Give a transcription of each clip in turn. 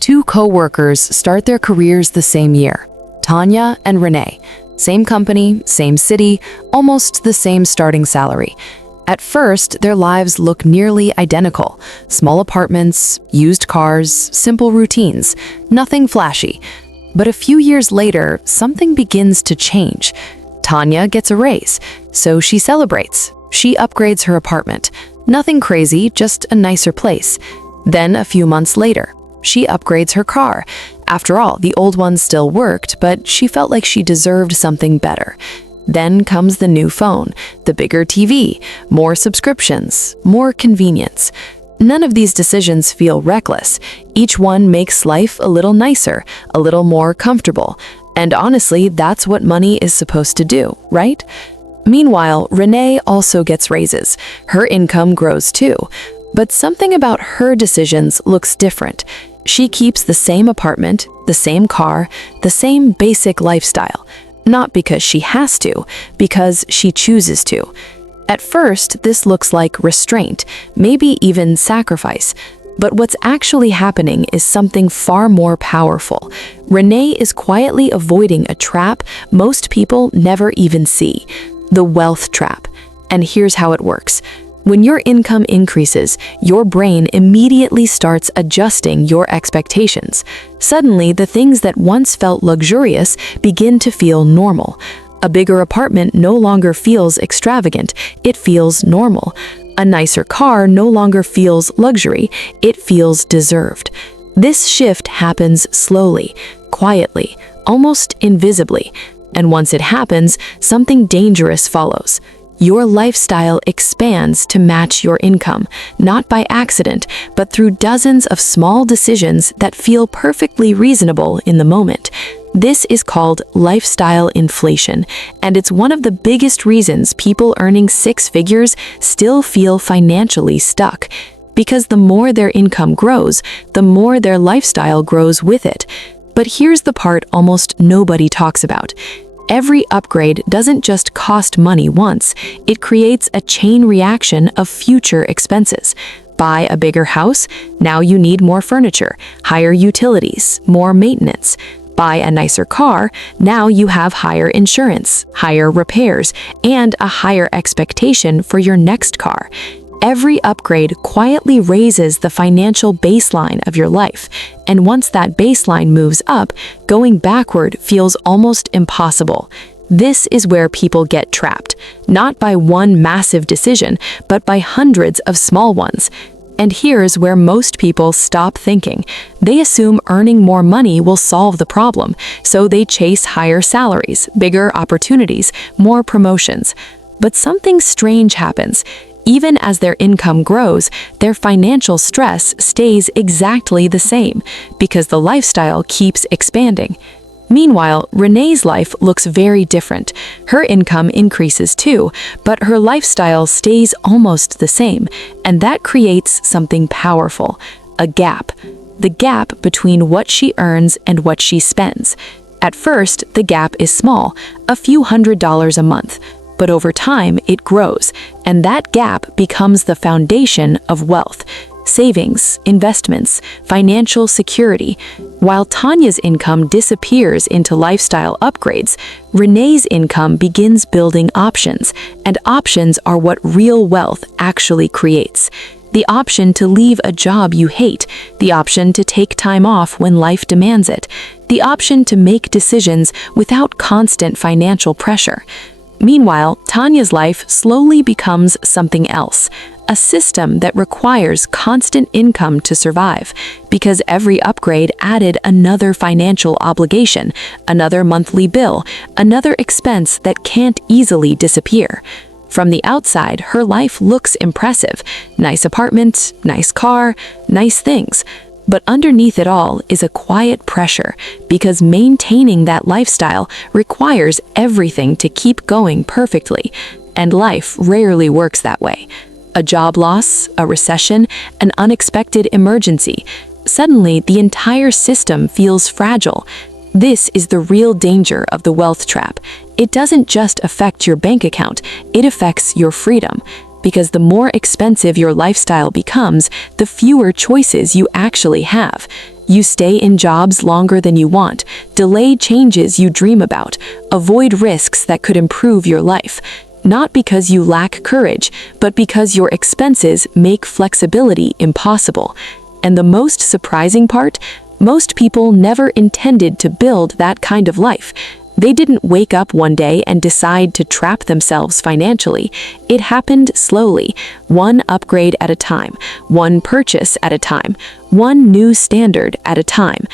Two co-workers start their careers the same year. Tanya and Renee. Same company, same city, almost the same starting salary. At first, their lives look nearly identical. Small apartments, used cars, simple routines, nothing flashy. But a few years later, something begins to change. Tanya gets a raise, so she celebrates. She upgrades her apartment. Nothing crazy, just a nicer place. Then a few months later, she upgrades her car. After all, the old one still worked, but she felt like she deserved something better. Then comes the new phone, the bigger TV, more subscriptions, more convenience. None of these decisions feel reckless. Each one makes life a little nicer, a little more comfortable. And honestly, that's what money is supposed to do, right? Meanwhile, Renee also gets raises. Her income grows too. But something about her decisions looks different. She keeps the same apartment, the same car, the same basic lifestyle. Not because she has to, because she chooses to. At first, this looks like restraint, maybe even sacrifice. But what's actually happening is something far more powerful. Renee is quietly avoiding a trap most people never even see, the wealth trap. And here's how it works. When your income increases, your brain immediately starts adjusting your expectations. Suddenly, the things that once felt luxurious begin to feel normal. A bigger apartment no longer feels extravagant, it feels normal. A nicer car no longer feels luxury, it feels deserved. This shift happens slowly, quietly, almost invisibly. And once it happens, something dangerous follows. Your lifestyle expands to match your income, not by accident, but through dozens of small decisions that feel perfectly reasonable in the moment. This is called lifestyle inflation, and it's one of the biggest reasons people earning six figures still feel financially stuck. Because the more their income grows, the more their lifestyle grows with it. But here's the part almost nobody talks about. Every upgrade doesn't just cost money once, it creates a chain reaction of future expenses. Buy a bigger house, now you need more furniture, higher utilities, more maintenance. Buy a nicer car, now you have higher insurance, higher repairs, and a higher expectation for your next car. Every upgrade quietly raises the financial baseline of your life, and once that baseline moves up, going backward feels almost impossible. This is where people get trapped, not by one massive decision, but by hundreds of small ones. And here's where most people stop thinking. They assume earning more money will solve the problem, so they chase higher salaries, bigger opportunities, more promotions. But something strange happens. Even as their income grows, their financial stress stays exactly the same, because the lifestyle keeps expanding. Meanwhile, Renee's life looks very different. Her income increases too, but her lifestyle stays almost the same, and that creates something powerful, a gap. The gap between what she earns and what she spends. At first, the gap is small, a few $100s a month. But over time, it grows, and that gap becomes the foundation of wealth. Savings, investments, financial security. While Tanya's income disappears into lifestyle upgrades, Renee's income begins building options, and options are what real wealth actually creates. The option to leave a job you hate, the option to take time off when life demands it, the option to make decisions without constant financial pressure. Meanwhile, Tanya's life slowly becomes something else, a system that requires constant income to survive, because every upgrade added another financial obligation, another monthly bill, another expense that can't easily disappear. From the outside, her life looks impressive. Nice apartment, nice car, nice things. But underneath it all is a quiet pressure, because maintaining that lifestyle requires everything to keep going perfectly, and life rarely works that way. A job loss, a recession, an unexpected emergency. Suddenly, the entire system feels fragile. This is the real danger of the wealth trap. It doesn't just affect your bank account, it affects your freedom. Because the more expensive your lifestyle becomes, the fewer choices you actually have. You stay in jobs longer than you want, delay changes you dream about, avoid risks that could improve your life. Not because you lack courage, but because your expenses make flexibility impossible. And the most surprising part, most people never intended to build that kind of life. They didn't wake up one day and decide to trap themselves financially. It happened slowly, one upgrade at a time, one purchase at a time, one new standard at a time.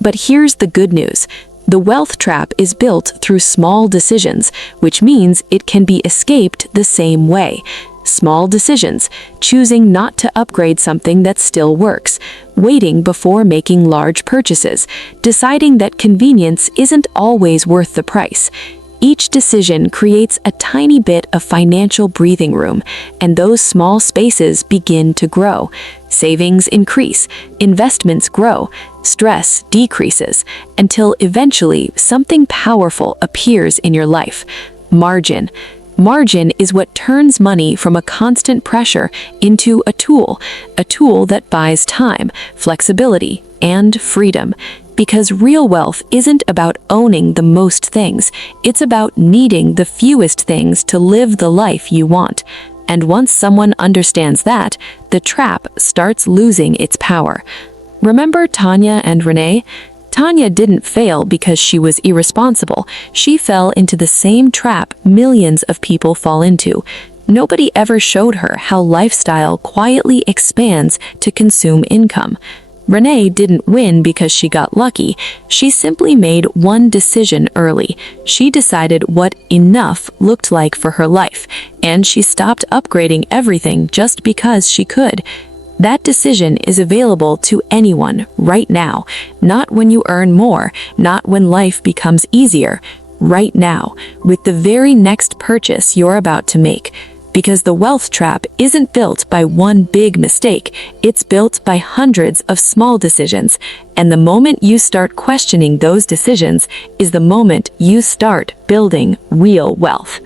But here's the good news. The wealth trap is built through small decisions, which means it can be escaped the same way. Small decisions, choosing not to upgrade something that still works, waiting before making large purchases, deciding that convenience isn't always worth the price. Each decision creates a tiny bit of financial breathing room, and those small spaces begin to grow. Savings increase, investments grow, stress decreases, until eventually something powerful appears in your life. Margin. Margin is what turns money from a constant pressure into a tool that buys time, flexibility, and freedom. Because real wealth isn't about owning the most things, it's about needing the fewest things to live the life you want. And once someone understands that, the trap starts losing its power. Remember Tanya and Renee? Tanya didn't fail because she was irresponsible. She fell into the same trap millions of people fall into. Nobody ever showed her how lifestyle quietly expands to consume income. Renee didn't win because she got lucky. She simply made one decision early. She decided what enough looked like for her life, and she stopped upgrading everything just because she could. That decision is available to anyone right now, not when you earn more, not when life becomes easier, right now, with the very next purchase you're about to make. Because the wealth trap isn't built by one big mistake, it's built by hundreds of small decisions. And the moment you start questioning those decisions is the moment you start building real wealth.